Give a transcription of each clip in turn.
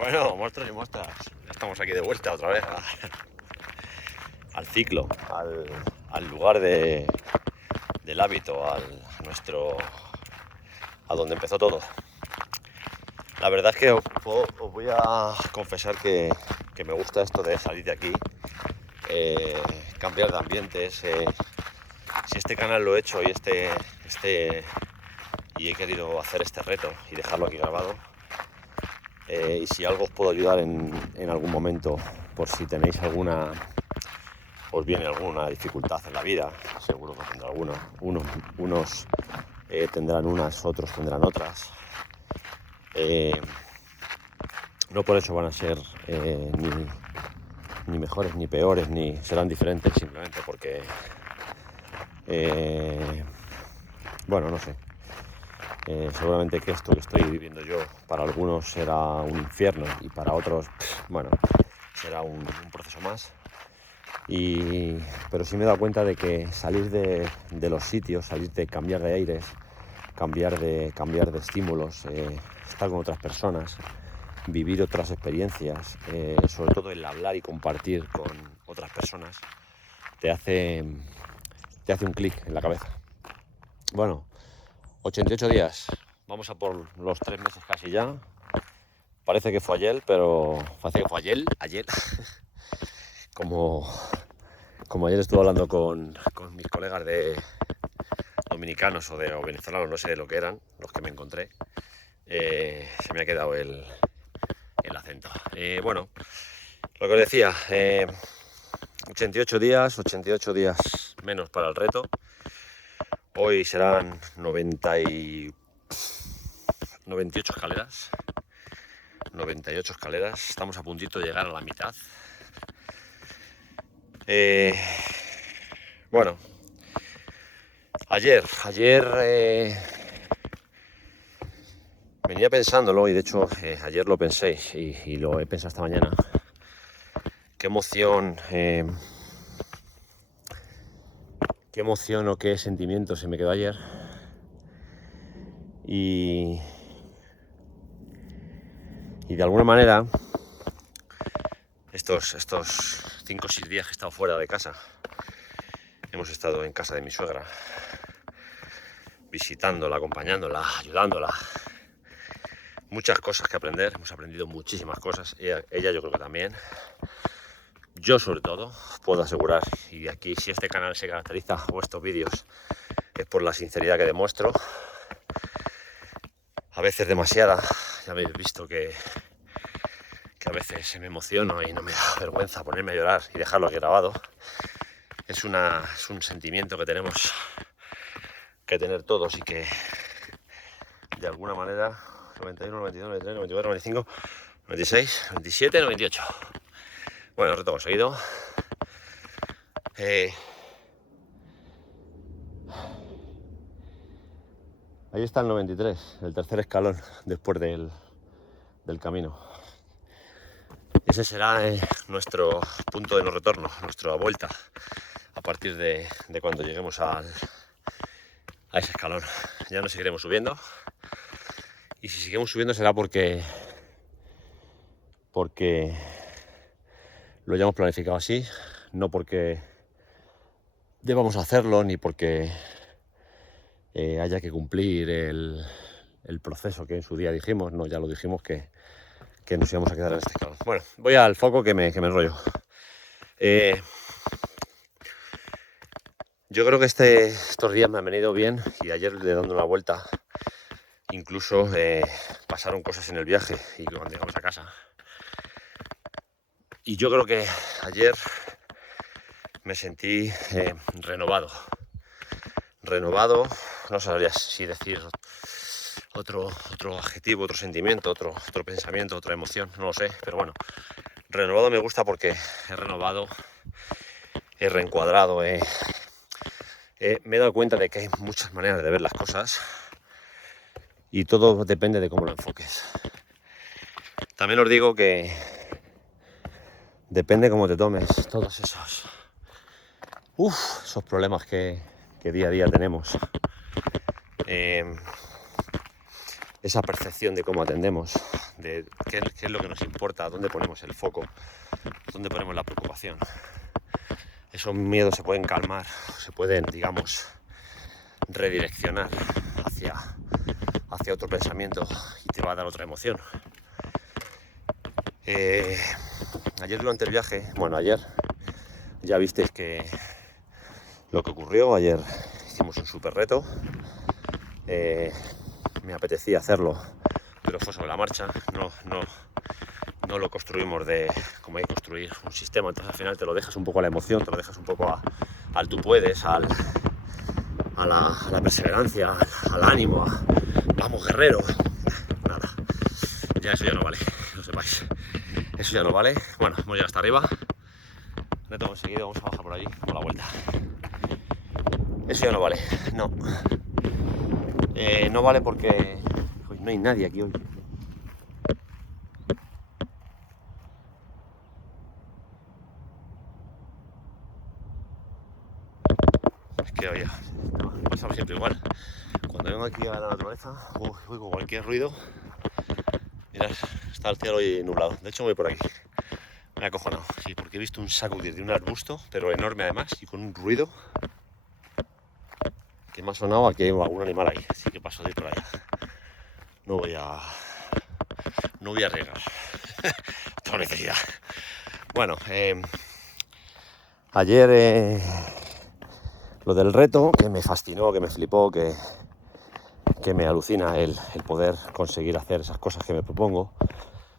Bueno, monstruos y monstras, ya estamos aquí de vuelta otra vez al ciclo, al lugar del hábito, a donde empezó todo. La verdad es que os voy a confesar que me gusta esto de salir de aquí, cambiar de ambientes. Si este canal lo he hecho y y he querido hacer este reto y dejarlo aquí grabado, y si algo os puedo ayudar en algún momento, por si tenéis os viene alguna dificultad en la vida, seguro que tendrá alguna. Unos tendrán unas, otros tendrán otras. No por eso van a ser ni mejores ni peores, ni serán diferentes, simplemente porque, bueno, no sé. Seguramente que esto que estoy viviendo yo para algunos será un infierno y para otros, bueno, será un proceso más. Pero sí me he dado cuenta de que salir de los sitios, salir de cambiar de aires, cambiar de estímulos, estar con otras personas, vivir otras experiencias, sobre todo el hablar y compartir con otras personas, te hace un clic en la cabeza. Bueno, 88 días, vamos a por los 3 meses casi ya. Parece que fue ayer, pero parece que fue ayer. Como ayer estuve hablando con mis colegas dominicanos o venezolanos, no sé lo que eran, los que me encontré, se me ha quedado el acento. Bueno, lo que os decía, 88 días menos para el reto. Hoy serán 98 escaleras. 98 escaleras, estamos a puntito de llegar a la mitad. Bueno, ayer venía pensándolo, y de hecho ayer lo pensé y lo he pensado esta mañana. Qué emoción o qué sentimiento se me quedó ayer. Y de alguna manera estos 5 o 6 días que he estado fuera de casa, hemos estado en casa de mi suegra, visitándola, acompañándola, ayudándola. Muchas cosas que aprender, hemos aprendido muchísimas cosas, ella yo creo que también. Yo sobre todo puedo asegurar, y aquí si este canal se caracteriza, o estos vídeos, es por la sinceridad que demuestro, a veces demasiada. Ya habéis visto que a veces me emociono y no me da vergüenza ponerme a llorar y dejarlo aquí grabado. Es un sentimiento que tenemos que tener todos y que de alguna manera 91, 92, 93, 94, 95, 96, 97, 98. Bueno, reto conseguido. Ahí está el 93, el tercer escalón después del camino. Ese será nuestro punto de no retorno, nuestra vuelta, a partir de cuando lleguemos a ese escalón. Ya no seguiremos subiendo, y si seguimos subiendo será porque lo hayamos planificado así, no porque debamos hacerlo, ni porque haya que cumplir el proceso que en su día dijimos. No, ya lo dijimos que nos íbamos a quedar en este escalón. Bueno, voy al foco que me enrollo. Yo creo que estos días me han venido bien, y ayer, le dando una vuelta, incluso pasaron cosas en el viaje y cuando llegamos a casa. Y yo creo que ayer me sentí renovado, no sabría si decir otro adjetivo, otro sentimiento, otro pensamiento, otra emoción, no lo sé, pero bueno, renovado me gusta porque he renovado, he reencuadrado, me he dado cuenta de que hay muchas maneras de ver las cosas y todo depende de cómo lo enfoques. También os digo que depende cómo te tomes todos esos problemas que día a día tenemos. esa percepción de cómo atendemos, de qué es lo que nos importa, dónde ponemos el foco, dónde ponemos la preocupación. Esos miedos se pueden calmar, se pueden, digamos, redireccionar hacia otro pensamiento y te va a dar otra emoción. Ayer durante el viaje, ayer ya visteis que lo que ocurrió. Ayer hicimos un súper reto, me apetecía hacerlo, pero fue sobre la marcha, no lo construimos como hay que construir un sistema, entonces al final te lo dejas un poco a la emoción, te lo dejas un poco al tú puedes, a la perseverancia, al ánimo, vamos guerrero. Nada, ya eso ya no vale, lo sepáis, eso ya no vale. Bueno, hemos llegado hasta arriba, reto conseguido, vamos a bajar por allí, damos la vuelta. Eso ya no vale, no vale porque no hay nadie aquí hoy. Es que oye, pasa siempre igual. Cuando vengo aquí a la naturaleza, oigo cualquier ruido. Mirad, está el cielo hoy nublado. De hecho, voy por aquí. Me he acojonado, sí, porque he visto un sacudir de un arbusto, pero enorme además, y con un ruido que me ha sonado a que hay algún animal ahí. Así que paso de ir por allá. No voy a arriesgar. Tengo necesidad. Bueno, ayer lo del reto, que me fascinó, que me flipó, que me alucina el poder conseguir hacer esas cosas que me propongo,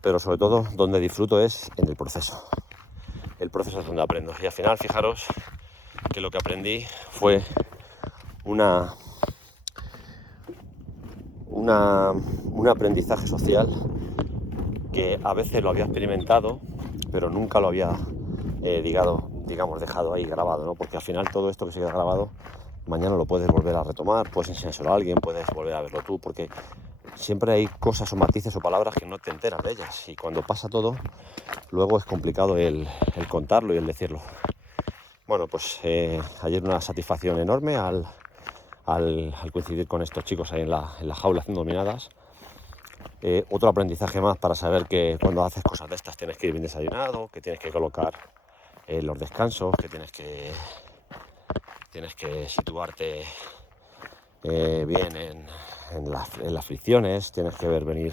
pero sobre todo donde disfruto es en el proceso. El proceso es donde aprendo, y al final fijaros que lo que aprendí fue un aprendizaje social que a veces lo había experimentado, pero nunca lo había dejado ahí grabado, ¿no? Porque al final todo esto que se queda grabado, mañana lo puedes volver a retomar, puedes enseñárselo a alguien, puedes volver a verlo tú, porque siempre hay cosas o matices o palabras que no te enteras de ellas, y cuando pasa todo, luego es complicado el contarlo y el decirlo. Bueno, pues ayer una satisfacción enorme al coincidir con estos chicos ahí en la jaula haciendo dominadas. Otro aprendizaje más para saber que cuando haces cosas de estas tienes que ir bien desayunado, que tienes que colocar los descansos, que tienes que situarte bien en las fricciones, tienes que ver venir,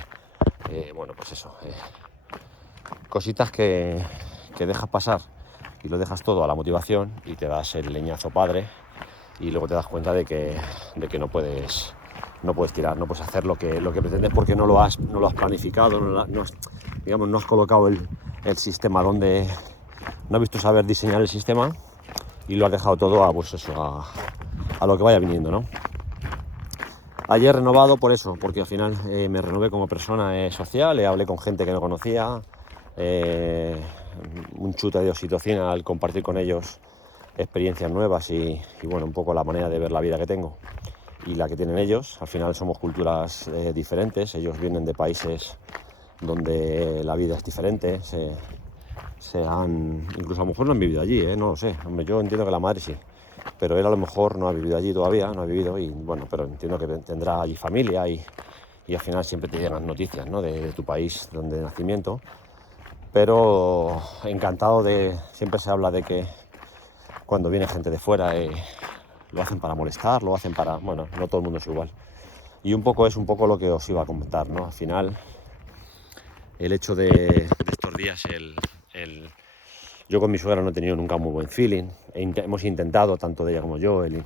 cositas que dejas pasar y lo dejas todo a la motivación y te das el leñazo padre, y luego te das cuenta de que no puedes tirar, no puedes hacer lo que pretendes porque no lo has planificado, no has colocado el sistema donde no has visto saber diseñar el sistema y lo has dejado todo a lo que vaya viniendo, ¿no? Ayer renovado por eso, porque al final me renové como persona social, hablé con gente que no conocía, un chute de oxitocina al compartir con ellos experiencias nuevas y un poco la manera de ver la vida que tengo y la que tienen ellos. Al final somos culturas diferentes, ellos vienen de países donde la vida es diferente, incluso a lo mejor no han vivido allí, no lo sé. Hombre, yo entiendo que la madre sí, pero él a lo mejor no ha vivido allí todavía, no ha vivido, pero entiendo que tendrá allí familia y al final siempre te llegan noticias, ¿no? de tu país de nacimiento. Pero encantado siempre se habla de que cuando viene gente de fuera lo hacen para molestar, lo hacen para, no todo el mundo es igual. Y es un poco lo que os iba a comentar, ¿no? Al final, el hecho de estos días, yo con mi suegra no he tenido nunca muy buen feeling. Hemos intentado, tanto de ella como yo, un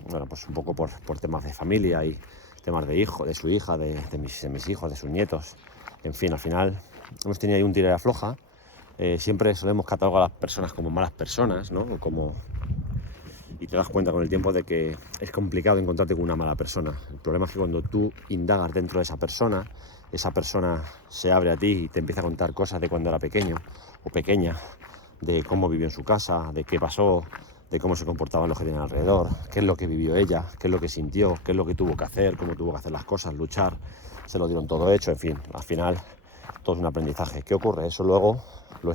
poco por temas de familia y temas de su hija, de mis hijos, de sus nietos. En fin, al final hemos tenido ahí un tira y afloja. Siempre solemos catalogar a las personas como malas personas, ¿no? Y te das cuenta con el tiempo de que es complicado encontrarte con una mala persona. El problema es que cuando tú indagas dentro de esa persona se abre a ti y te empieza a contar cosas de cuando era pequeño o pequeña, de cómo vivió en su casa, de qué pasó, de cómo se comportaban los que tienen alrededor, qué es lo que vivió ella, qué es lo que sintió, qué es lo que tuvo que hacer, cómo tuvo que hacer las cosas, luchar, se lo dieron todo hecho, en fin, al final todo es un aprendizaje. ¿Qué ocurre? Eso luego lo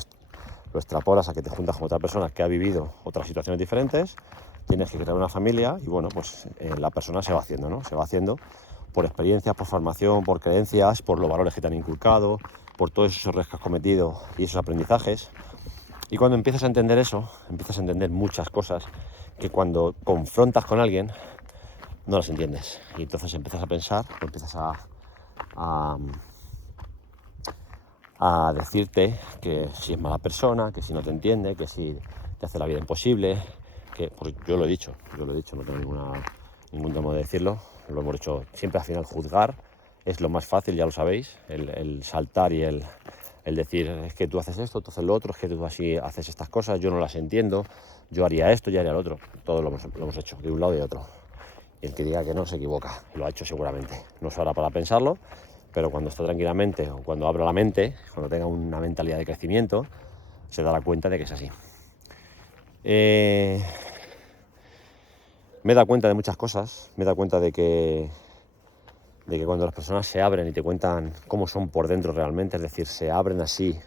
extrapolas a que te juntas con otra persona que ha vivido otras situaciones diferentes, tienes que crear una familia y la persona se va haciendo, ¿no? Se va haciendo por experiencias, por formación, por creencias, por los valores que te han inculcado, por todos esos errores que has cometido y esos aprendizajes. Y cuando empiezas a entender eso, empiezas a entender muchas cosas que cuando confrontas con alguien no las entiendes. Y entonces empiezas a pensar, empiezas a decirte que si es mala persona, que si no te entiende, que si te hace la vida imposible, que pues yo lo he dicho, no tengo ningún tema de decirlo, lo hemos hecho siempre. Al final juzgar es lo más fácil, ya lo sabéis, el saltar y el decir es que tú haces esto, tú haces lo otro, es que tú así haces estas cosas, yo no las entiendo, yo haría esto, yo haría lo otro. Todo lo hemos hecho, de un lado y de otro. Y el que diga que no se equivoca, lo ha hecho seguramente. No es hora para pensarlo, pero cuando está tranquilamente o cuando abra la mente, cuando tenga una mentalidad de crecimiento, se dará cuenta de que es así. Me he dado cuenta de muchas cosas, me he dado cuenta de que cuando las personas se abren y te cuentan cómo son por dentro realmente, es decir, se abren así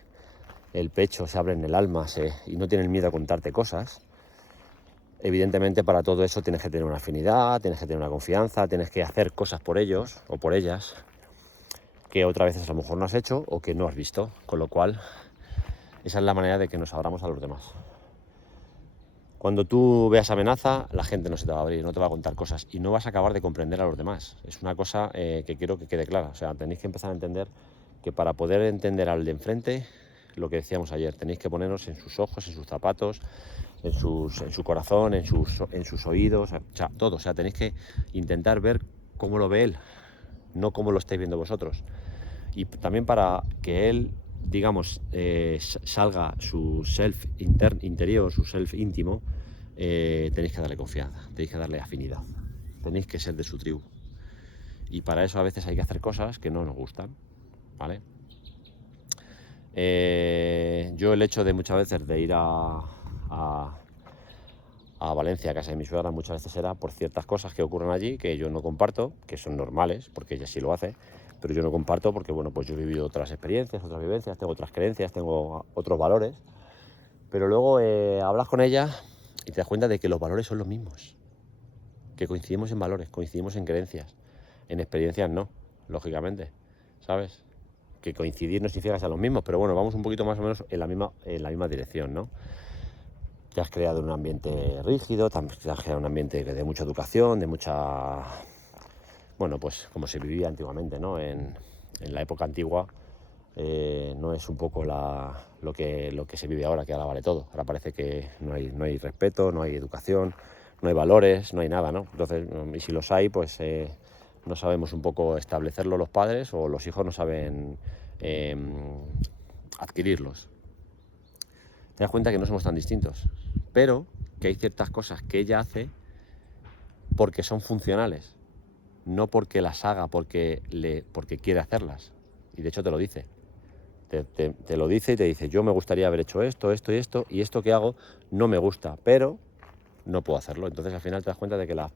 el pecho, se abren el alma y no tienen miedo a contarte cosas, evidentemente para todo eso tienes que tener una afinidad, tienes que tener una confianza, tienes que hacer cosas por ellos o por ellas que otras veces a lo mejor no has hecho o que no has visto, con lo cual esa es la manera de que nos abramos a los demás. Cuando tú veas amenaza, la gente no se te va a abrir, no te va a contar cosas y no vas a acabar de comprender a los demás. Es una cosa que quiero que quede clara. O sea, tenéis que empezar a entender que para poder entender al de enfrente, lo que decíamos ayer, tenéis que poneros en sus ojos, en sus zapatos, en su corazón, en sus oídos, o sea, todo. O sea, tenéis que intentar ver cómo lo ve él, no cómo lo estáis viendo vosotros. Y también para que él, digamos, salga su self interior, su self íntimo, tenéis que darle confianza, tenéis que darle afinidad, tenéis que ser de su tribu. Y para eso a veces hay que hacer cosas que no nos gustan, ¿vale? Yo el hecho de muchas veces de ir a Valencia, a casa de mi suegra, muchas veces era por ciertas cosas que ocurren allí que yo no comparto, que son normales, porque ella sí lo hace, pero yo no comparto porque, bueno, pues yo he vivido otras experiencias, otras vivencias, tengo otras creencias, tengo otros valores, pero luego hablas con ella y te das cuenta de que los valores son los mismos, que coincidimos en valores, coincidimos en creencias, en experiencias no, lógicamente, ¿sabes? Que coincidir no significa que sean los mismos, pero bueno, vamos un poquito más o menos en la misma dirección, ¿no? Te has creado un ambiente rígido, te has creado un ambiente de mucha educación, de mucha... Bueno, pues como se vivía antiguamente, ¿no? En la época antigua no es un poco lo que se vive ahora, que ahora vale todo. Ahora parece que no hay respeto, no hay educación, no hay valores, no hay nada, ¿no? Entonces, y si los hay, pues no sabemos un poco establecerlo los padres o los hijos no saben adquirirlos. Te das cuenta que no somos tan distintos, pero que hay ciertas cosas que ella hace porque son funcionales, no porque las haga porque quiere hacerlas. Y de hecho te lo dice. Te lo dice y te dice, yo me gustaría haber hecho esto, esto y esto, y esto que hago no me gusta, pero no puedo hacerlo. Entonces al final te das cuenta de que las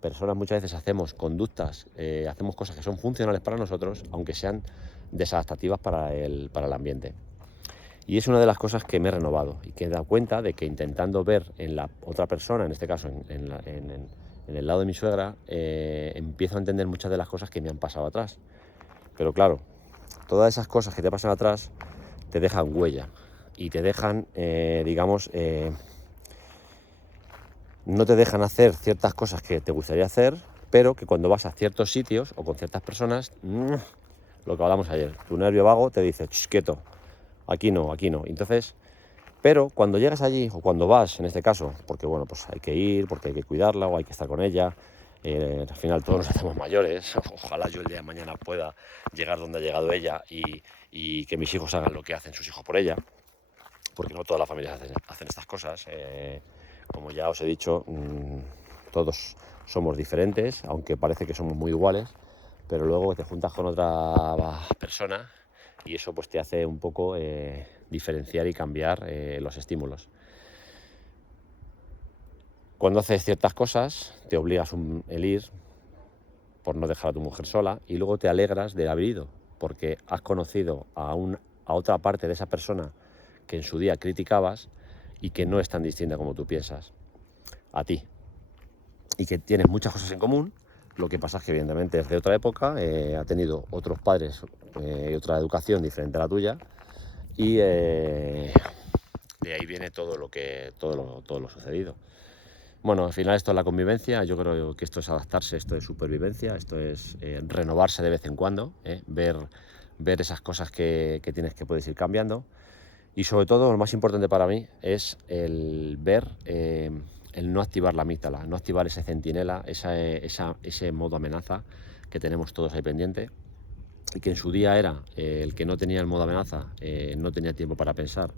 personas muchas veces hacemos conductas, hacemos cosas que son funcionales para nosotros, aunque sean desadaptativas para el ambiente. Y es una de las cosas que me he renovado y que he dado cuenta de que intentando ver en la otra persona, en este caso en el lado de mi suegra, empiezo a entender muchas de las cosas que me han pasado atrás. Pero claro, todas esas cosas que te pasan atrás te dejan huella y te dejan, no te dejan hacer ciertas cosas que te gustaría hacer, pero que cuando vas a ciertos sitios o con ciertas personas, lo que hablamos ayer, tu nervio vago te dice, quieto, aquí no. Entonces, pero cuando llegas allí o cuando vas, en este caso, porque bueno, pues hay que ir, porque hay que cuidarla o hay que estar con ella, al final todos nos hacemos mayores, ojalá yo el día de mañana pueda llegar donde ha llegado ella y que mis hijos hagan lo que hacen sus hijos por ella, porque no todas las familias hacen estas cosas. Como ya os he dicho, todos somos diferentes, aunque parece que somos muy iguales, pero luego te juntas con otra persona y eso pues te hace un poco diferenciar y cambiar los estímulos. Cuando haces ciertas cosas te obligas el ir por no dejar a tu mujer sola y luego te alegras de haber ido porque has conocido a otra parte de esa persona que en su día criticabas y que no es tan distinta como tú piensas a ti y que tienes muchas cosas en común, Lo que pasa es que evidentemente es de otra época, ha tenido otros padres y otra educación diferente a la tuya, y de ahí viene todo lo sucedido. Bueno, al final esto es la convivencia. Yo creo que esto es adaptarse, esto es supervivencia, esto es renovarse de vez en cuando, ver esas cosas que tienes, que puedes ir cambiando. Y sobre todo, lo más importante para mí es el ver, el no activar la amígdala, no activar ese centinela, ese modo amenaza que tenemos todos ahí pendiente, y que en su día era el que no tenía el modo amenaza, no tenía tiempo para pensar,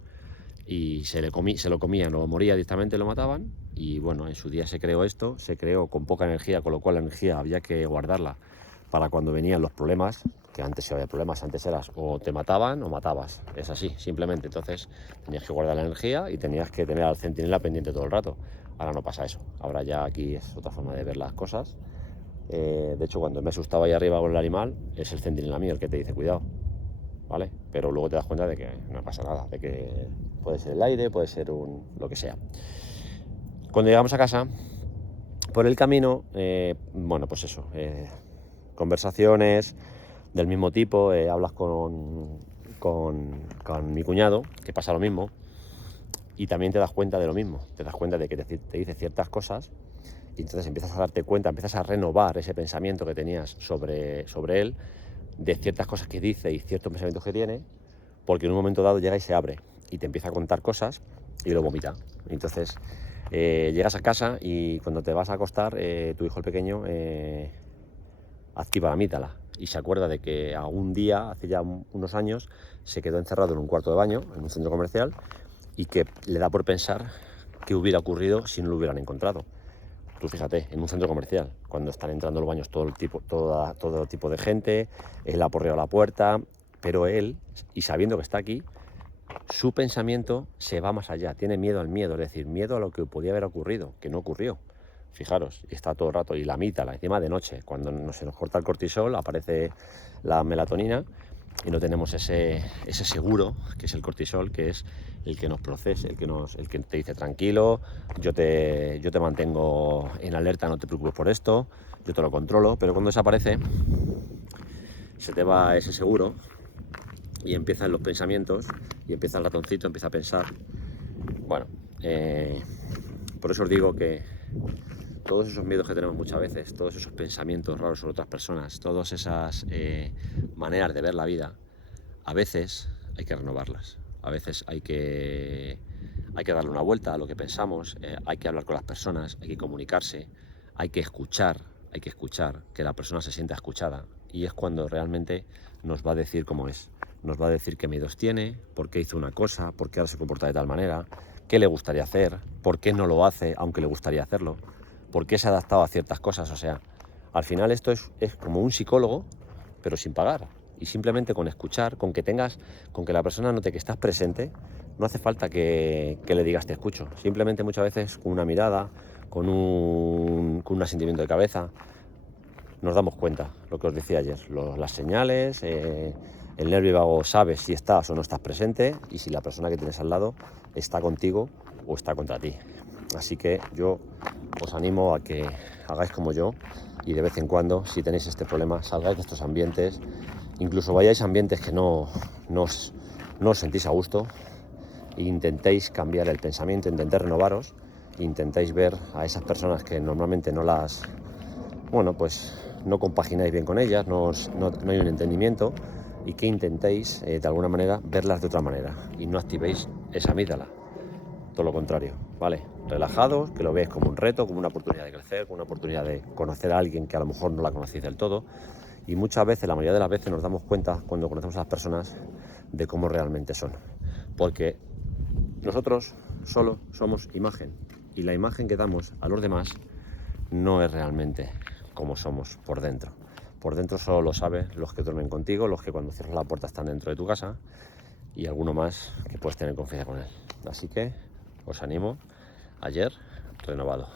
y se lo comían o moría directamente, lo mataban. Y bueno, en su día se creó esto, se creó con poca energía, con lo cual la energía había que guardarla para cuando venían los problemas, que antes si había problemas, antes eras o te mataban o matabas, es así, simplemente. Entonces tenías que guardar la energía y tenías que tener al centinela pendiente todo el rato. Ahora no pasa eso, ahora ya aquí es otra forma de ver las cosas. De hecho, cuando me asustaba ahí arriba con el animal, es el centinela mío el que te dice cuidado, ¿vale? Pero luego te das cuenta de que no pasa nada, de que puede ser el aire, puede ser lo que sea. Cuando llegamos a casa, por el camino, bueno, pues eso, conversaciones del mismo tipo, hablas con mi cuñado, que pasa lo mismo, y también te das cuenta de lo mismo, te das cuenta de que te dice ciertas cosas, y entonces empiezas a darte cuenta, empiezas a renovar ese pensamiento que tenías sobre él, de ciertas cosas que dice y ciertos pensamientos que tiene, porque en un momento dado llega y se abre, y te empieza a contar cosas, y lo vomita. Entonces llegas a casa y cuando te vas a acostar, tu hijo el pequeño activa la amígdala y se acuerda de que algún día, hace ya unos años, se quedó encerrado en un cuarto de baño, en un centro comercial, y que le da por pensar qué hubiera ocurrido si no lo hubieran encontrado. Tú fíjate, en un centro comercial, cuando están entrando a los baños todo tipo de gente, él ha porreado la puerta, pero él, y sabiendo que está aquí, su pensamiento se va más allá, tiene miedo al miedo, es decir, miedo a lo que podía haber ocurrido, que no ocurrió. Fijaros, está todo el rato, y la amígdala, encima de noche, cuando se nos corta el cortisol, aparece la melatonina y no tenemos ese seguro, que es el cortisol, que es el que nos procesa, el que te dice tranquilo, yo te mantengo en alerta, no te preocupes por esto, yo te lo controlo. Pero cuando desaparece, se te va ese seguro y empiezan los pensamientos, y empieza el ratoncito, empieza a pensar. Bueno, por eso os digo que todos esos miedos que tenemos muchas veces, todos esos pensamientos raros sobre otras personas, todas esas maneras de ver la vida, a veces hay que renovarlas, a veces hay que darle una vuelta a lo que pensamos, hay que hablar con las personas, hay que comunicarse, hay que escuchar, que la persona se sienta escuchada, y es cuando realmente nos va a decir cómo es, nos va a decir qué miedos tiene, por qué hizo una cosa, por qué ahora se comporta de tal manera, qué le gustaría hacer, por qué no lo hace aunque le gustaría hacerlo, por qué se ha adaptado a ciertas cosas. O sea, al final esto es como un psicólogo, pero sin pagar, y simplemente con escuchar, con que la persona note que estás presente. No hace falta que le digas te escucho, simplemente muchas veces con una mirada, con un asentimiento de cabeza, nos damos cuenta, lo que os decía ayer, las señales, el nervio vago sabe si estás o no estás presente, y si la persona que tienes al lado está contigo o está contra ti. Así que yo os animo a que hagáis como yo, y de vez en cuando, si tenéis este problema, salgáis de estos ambientes, incluso vayáis a ambientes que no os sentís a gusto, e intentéis cambiar el pensamiento, intentéis renovaros, intentéis ver a esas personas que normalmente no compagináis bien con ellas, no hay un entendimiento, y que intentéis de alguna manera verlas de otra manera, y no activéis esa amígdala. Todo lo contrario, ¿vale? Relajados, que lo veáis como un reto, como una oportunidad de crecer, como una oportunidad de conocer a alguien que a lo mejor no la conocéis del todo. Y muchas veces, la mayoría de las veces, nos damos cuenta cuando conocemos a las personas de cómo realmente son. Porque nosotros solo somos imagen, y la imagen que damos a los demás no es realmente como somos por dentro. Por dentro solo lo saben los que duermen contigo, los que cuando cierras la puerta están dentro de tu casa, y alguno más que puedes tener confianza con él. Así que os animo, ayer renovado.